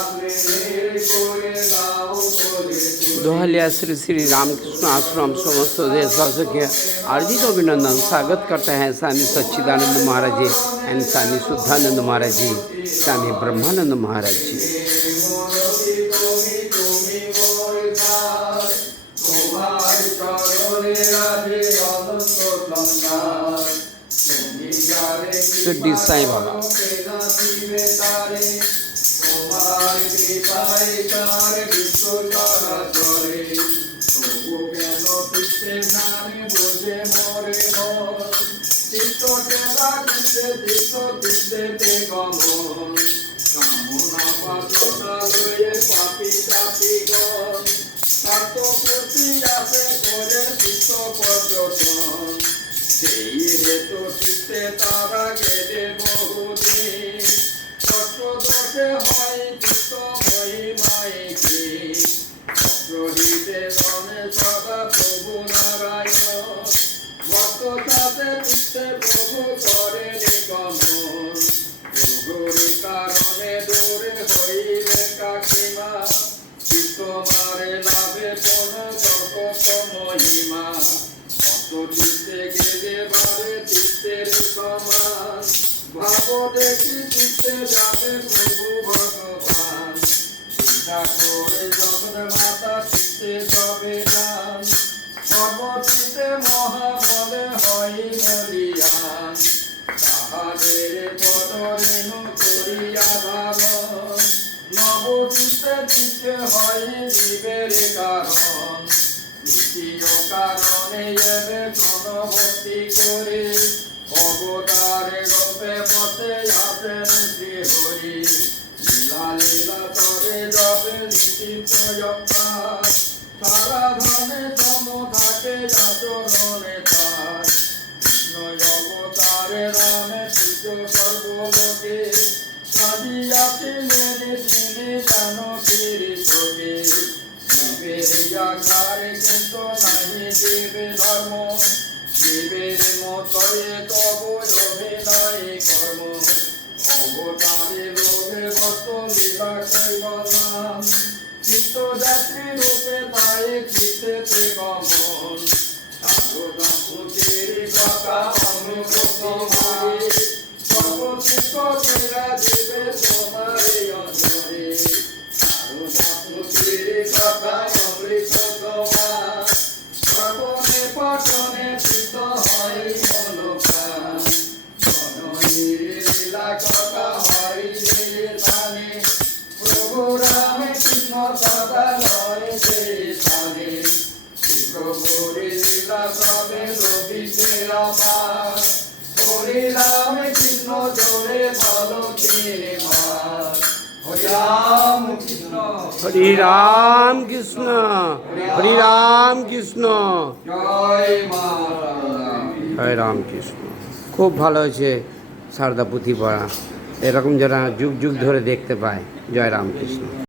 दोहलिया श्री श्री रामकृष्ण आश्रम समस्त देशवासियों के हार्दिक अभिनंदन। स्वागत करते हैं स्वामी सच्चिदानंद महाराज जी एंड स्वामी शुद्धानंद महाराज जी, स्वामी ब्रह्मानंद महाराज जी। शिरडी साईं बाबा। তারা গেলে বহুদিন চক্রদোষে হয় কৃষ্ণ মহিমাইকে চক্রহিতে রণে সদা প্রভু নারায়ণ ভক্ত সাথে চিত্তে প্রভু করে নিগমন প্রভুরি কারণে দূরে হইলে কাকিমা চিত্ত মারে লাভে পণ জগত মহিমা চিত্তে গেলে বারে চিত্তের সমান ভাব দেখি চিত্তে যাবে প্রভু ভগবান চিন্তা করে জগৎ মাতা চিত্তে যাবে গান সর্বচিত্তে মহাবলে হয় বলিয়ান তাহাদের পদরেণু করিয়া ধারণ নবচিত্তে চিত্তে হয় জীবের কারণ দ্বিতীয় কারণে এবে প্রণভক্তি করে অবতারে রূপে পথে আসেন শ্রী হরি লীলা লীলা তরে যাবে নিশ্চিত অভ্যাস সারা ধনে তম থাকে আচরণে তার কৃষ্ণ অবতারে রামে পূজ্য সর্বলোকে সাজিয়াছিলেন তিনি জানকীর শোকে আকারে কিন্তু নাহি দেবে ধর্ম জীবের মতয়ে তব অভিনয় কর্ম অবতারে লোভে বস্ত লীলা কৈবলাম চিত্তযাত্রী রূপে তাই চিত্তেতে গমন সাগরদাপুতের কথা অমৃত তোমারে সর্বচিত্তকেরা দেবে তোমারে অন্তরে সাগরদাপুতের কথা অমৃত তোমার শ্রবণে পঠনে চিত্ত হয় মনোপ্রাণ জননীর লীলা কথা হয় যে স্থানে প্রভু রামে কৃষ্ণ সদা লয় যে স্থানে প্রভুর লীলা সবে রবিতে অপার হরি রামে কৃষ্ণ জোরে বলো কে মার হরি রাম কৃষ্ণ হরি রাম কৃষ্ণ, হরি রাম কৃষ্ণ, জয় মা জয় রাম কৃষ্ণ। খুব ভালো হয়েছে সারদা পুঁথি পড়া, এরকম যারা যুগ যুগ ধরে দেখতে পায়। জয় রাম কৃষ্ণ।